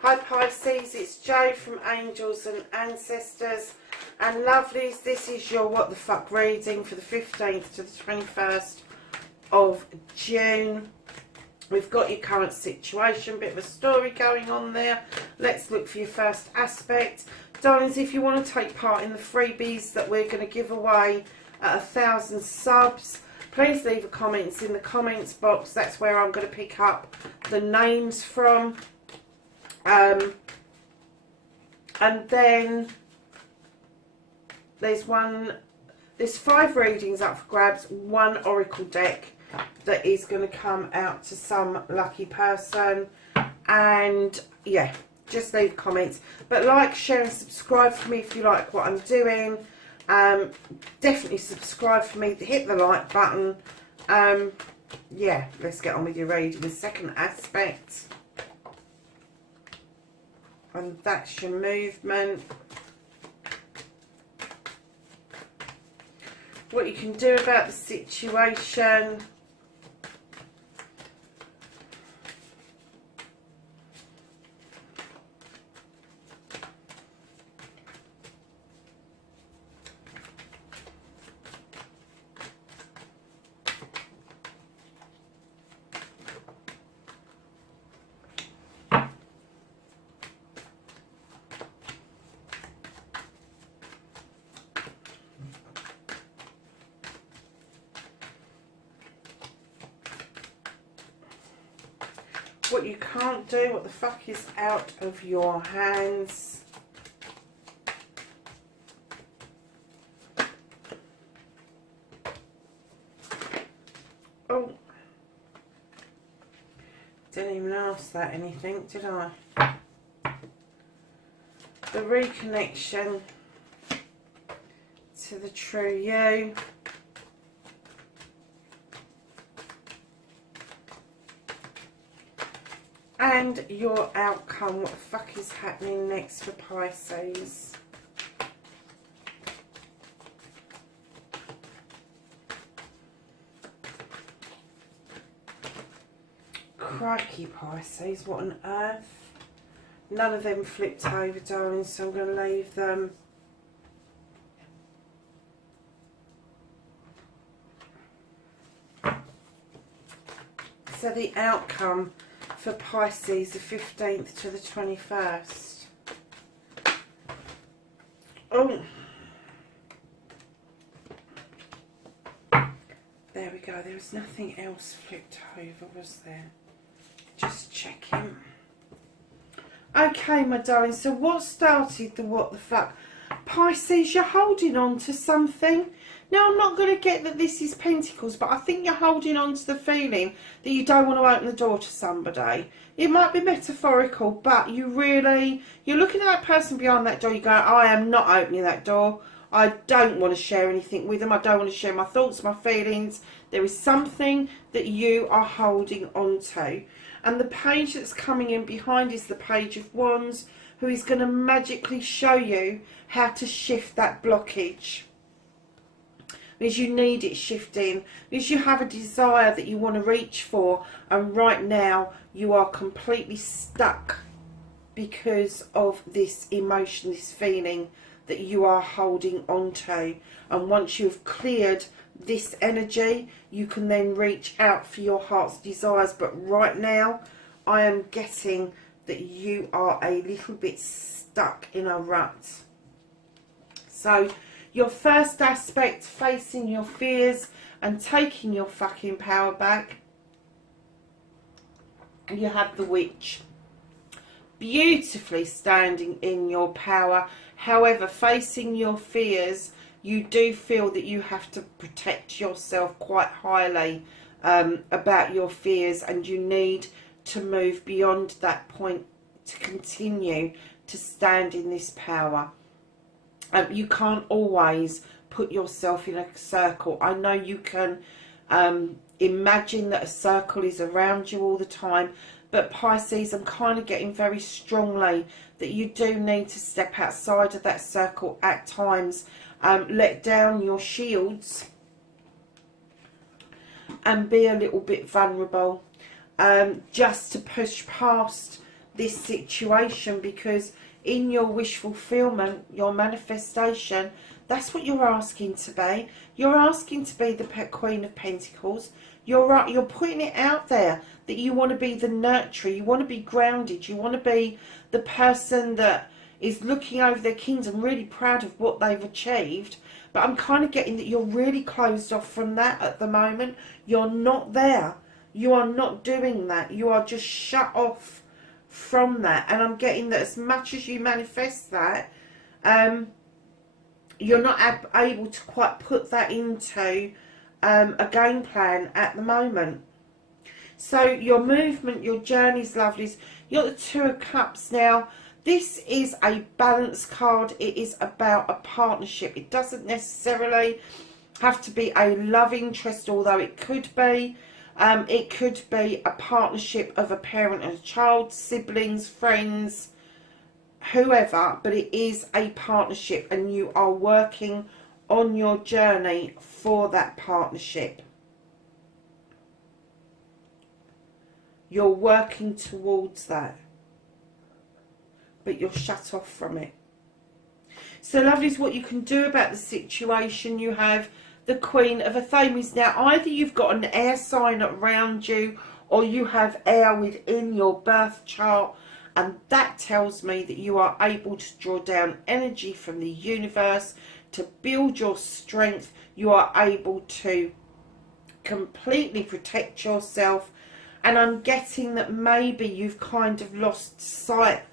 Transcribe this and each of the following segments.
Hi Pisces, it's Jo from Angels and Ancestors and Lovelies. This is your What the Fuck reading for the 15th to the 21st of June. We've got your current situation, bit of a story going on there. Let's look for your first aspect. Darlings, if you want to take part in the freebies that we're going to give away at 1,000 subs, please leave a comments in the comments box. That's where I'm going to pick up the names from. And then there's 5 readings up for grabs, 1 oracle deck that is going to come out to some lucky person. And yeah, just leave comments, but like, share and subscribe for me if you like what I'm doing. Definitely subscribe for me, hit the like button. Yeah, let's get on with your reading. The second aspect, and that's your movement. What you can do about the situation. What you can't do, what the fuck is out of your hands. Oh, didn't even ask that anything, did I? The reconnection to the true you. And your outcome. What the fuck is happening next for Pisces? Crikey, Pisces, what on earth? None of them flipped over, darling, so I'm going to leave them. So the outcome for Pisces, the 15th to the 21st. Oh, there we go. There was nothing else flipped over, was there? Just checking. Okay, my darling. So what started the what the fuck? Pisces, you're holding on to something. Now, I'm not going to get that this is Pentacles, but I think you're holding on to the feeling that you don't want to open the door to somebody. It might be metaphorical, but you're looking at that person behind that door. You go, I am not opening that door. I don't want to share anything with them. I don't want to share my thoughts, my feelings. There is something that you are holding on to. And the page that's coming in behind is the Page of Wands, who is going to magically show you how to shift that blockage. Because you need it shifting, because you have a desire that you want to reach for, and right now you are completely stuck because of this emotion, this feeling that you are holding on to. And once you've cleared this energy, you can then reach out for your heart's desires. But right now I am getting that you are a little bit stuck in a rut. So your first aspect, facing your fears and taking your fucking power back. You have the Witch. Beautifully standing in your power. However, facing your fears, you do feel that you have to protect yourself quite highly about your fears, and you need to move beyond that point to continue to stand in this power. You can't always put yourself in a circle. I know you can imagine that a circle is around you all the time, but Pisces, I'm kind of getting very strongly that you do need to step outside of that circle at times. Let down your shields and be a little bit vulnerable, just to push past this situation, because in your wish fulfillment, your manifestation, that's what you're asking to be. You're asking to be the Queen of Pentacles. You're putting it out there that you want to be the nurturer, you want to be grounded, you want to be the person that is looking over their kingdom, really proud of what they've achieved. But I'm kind of getting that you're really closed off from that at the moment. You're not there. You are not doing that. You are just shut off from that. And I'm getting that as much as you manifest that, you're not able to quite put that into a game plan at the moment. So your movement, your journeys, lovelies. You're the Two of Cups now. This is a balance card. It is about a partnership. It doesn't necessarily have to be a love interest, although it could be. It could be a partnership of a parent and a child, siblings, friends, whoever. But it is a partnership, and you are working on your journey for that partnership. You're working towards that, but you're shut off from it. So, lovelies, what you can do about the situation, you have the Queen of Athames. Now, either you've got an air sign around you, or you have air within your birth chart, and that tells me that you are able to draw down energy from the universe to build your strength. You are able to completely protect yourself. And I'm getting that maybe you've kind of lost sight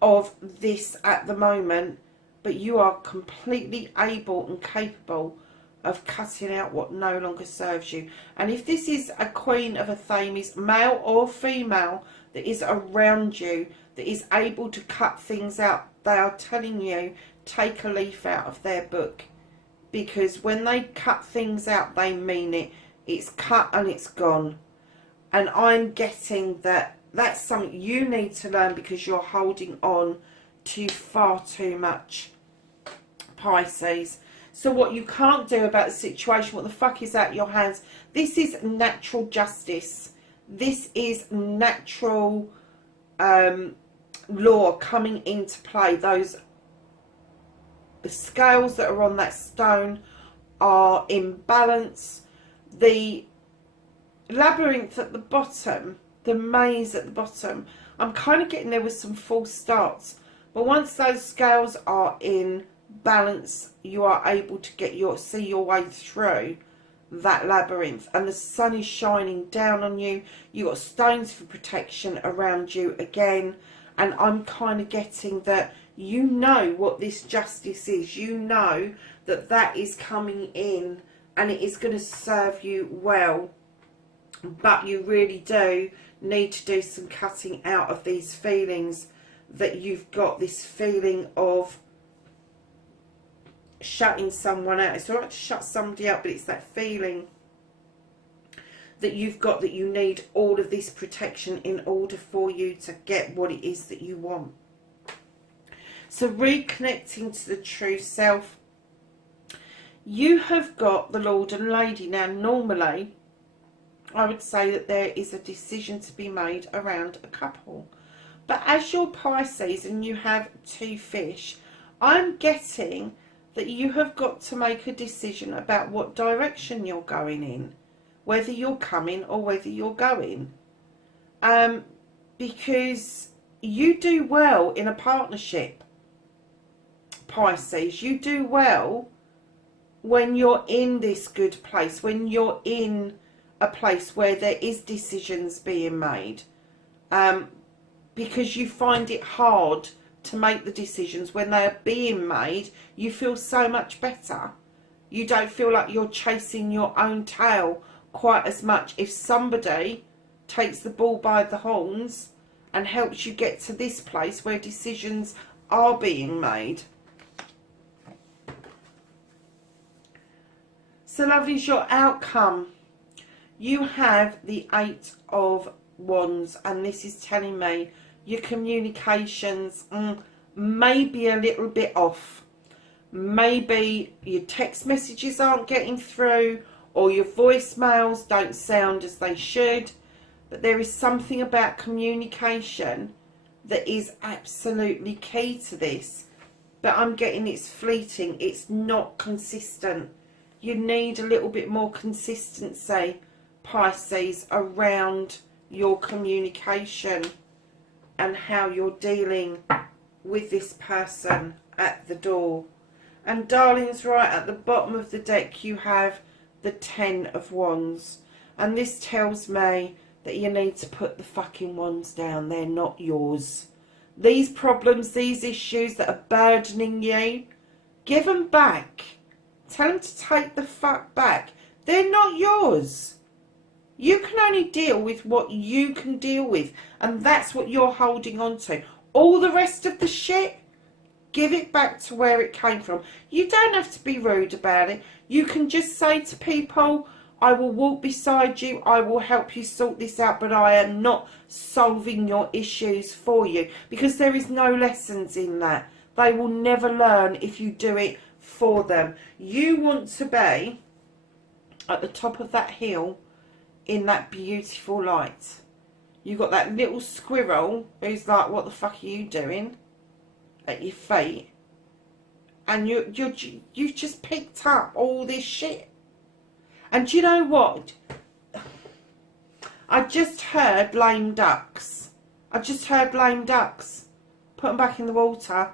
of this at the moment, but you are completely able and capable of cutting out what no longer serves you. And if this is a Queen of Athames, male or female, that is around you, that is able to cut things out, they are telling you, take a leaf out of their book. Because when they cut things out, they mean it. It's cut and it's gone. And I'm getting that that's something you need to learn, because you're holding on to far too much, Pisces. So what you can't do about the situation, what the fuck is out your hands? This is natural justice. This is natural law coming into play. The scales that are on that stone are in balance. The labyrinth at the bottom, the maze at the bottom, I'm kind of getting there with some false starts. But once those scales are in balance, you are able to see your way through that labyrinth, and the sun is shining down on you. You got stones for protection around you again, and I'm kind of getting that you know what this justice is. You know that that is coming in and it is going to serve you well. But you really do need to do some cutting out of these feelings that you've got, this feeling of shutting someone out. It's alright to shut somebody out, but it's that feeling that you've got, that you need all of this protection in order for you to get what it is that you want. So reconnecting to the true self, you have got the Lord and Lady. Now normally I would say that there is a decision to be made around a couple. But as you're Pisces and you have two fish, I'm getting that you have got to make a decision about what direction you're going in. Whether you're coming or whether you're going. Because you do well in a partnership, Pisces. You do well when you're in this good place. When you're in a place where there is decisions being made, because you find it hard to make the decisions. When they are being made, you feel so much better. You don't feel like you're chasing your own tail quite as much if somebody takes the bull by the horns and helps you get to this place where decisions are being made. So lovelies, your outcome. You have the Eight of Wands, and this is telling me your communications may be a little bit off. Maybe your text messages aren't getting through, or your voicemails don't sound as they should. But there is something about communication that is absolutely key to this. But I'm getting it's fleeting. It's not consistent. You need a little bit more consistency, Pisces, around your communication and how you're dealing with this person at the door. And darlings, right at the bottom of the deck you have the 10 of Wands. And this tells me that you need to put the fucking wands down. They're not yours. These problems, these issues that are burdening you, give them back. Tell them to take the fuck back. They're not yours. You can only deal with what you can deal with. And that's what you're holding on to. All the rest of the shit, give it back to where it came from. You don't have to be rude about it. You can just say to people, I will walk beside you, I will help you sort this out, but I am not solving your issues for you. Because there is no lessons in that. They will never learn if you do it for them. You want to be at the top of that hill in that beautiful light. You got that little squirrel who's like, what the fuck are you doing? At your feet. And you've just picked up all this shit. And do you know what? I just heard lame ducks. I just heard lame ducks. Put them back in the water.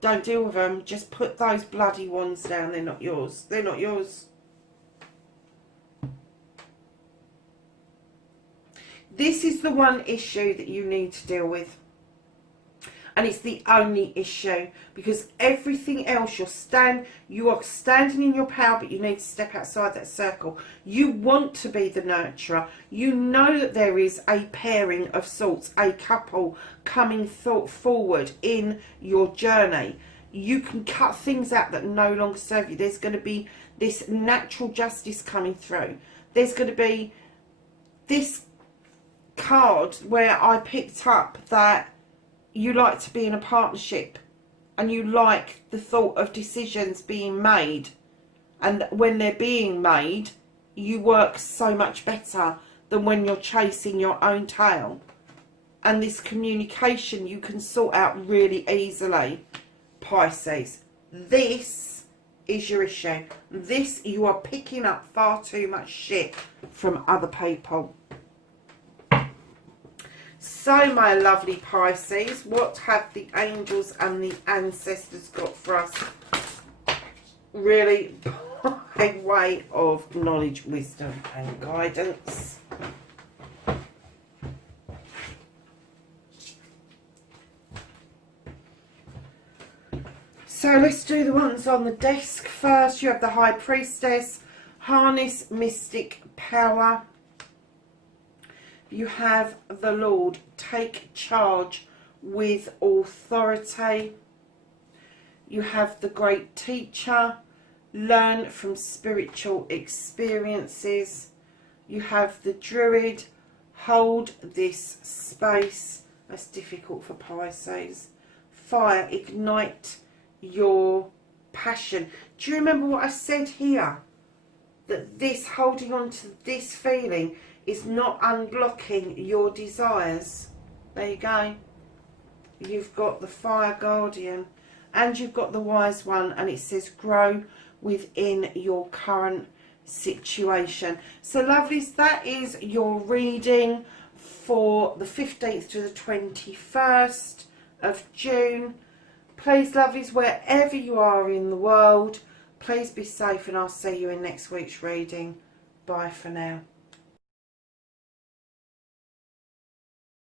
Don't deal with them. Just put those bloody ones down. They're not yours. They're not yours. This is the one issue that you need to deal with. And it's the only issue, because everything else you are standing in your power, but you need to step outside that circle. You want to be the nurturer. You know that there is a pairing of sorts, a couple coming forward in your journey. You can cut things out that no longer serve you. There's going to be this natural justice coming through. There's going to be this card where I picked up that you like to be in a partnership and you like the thought of decisions being made, and when they're being made you work so much better than when you're chasing your own tail. And this communication you can sort out really easily, Pisces. This is your issue. This, you are picking up far too much shit from other people. So, my lovely Pisces, what have the angels and the ancestors got for us? Really, by way of knowledge, wisdom and guidance. So let's do the ones on the desk first. You have the High Priestess, harness mystic power. You have the Lord, take charge with authority. You have the Great Teacher, learn from spiritual experiences. You have the Druid, hold this space. That's difficult for Pisces. Fire, ignite your passion. Do you remember what I said here? That this, holding on to this feeling, is not unblocking your desires. There you go. You've got the Fire Guardian and you've got the Wise One, and it says grow within your current situation. So lovelies, that is your reading for the 15th to the 21st of June. Please lovelies, wherever you are in the world, please be safe, and I'll see you in next week's reading. Bye for now.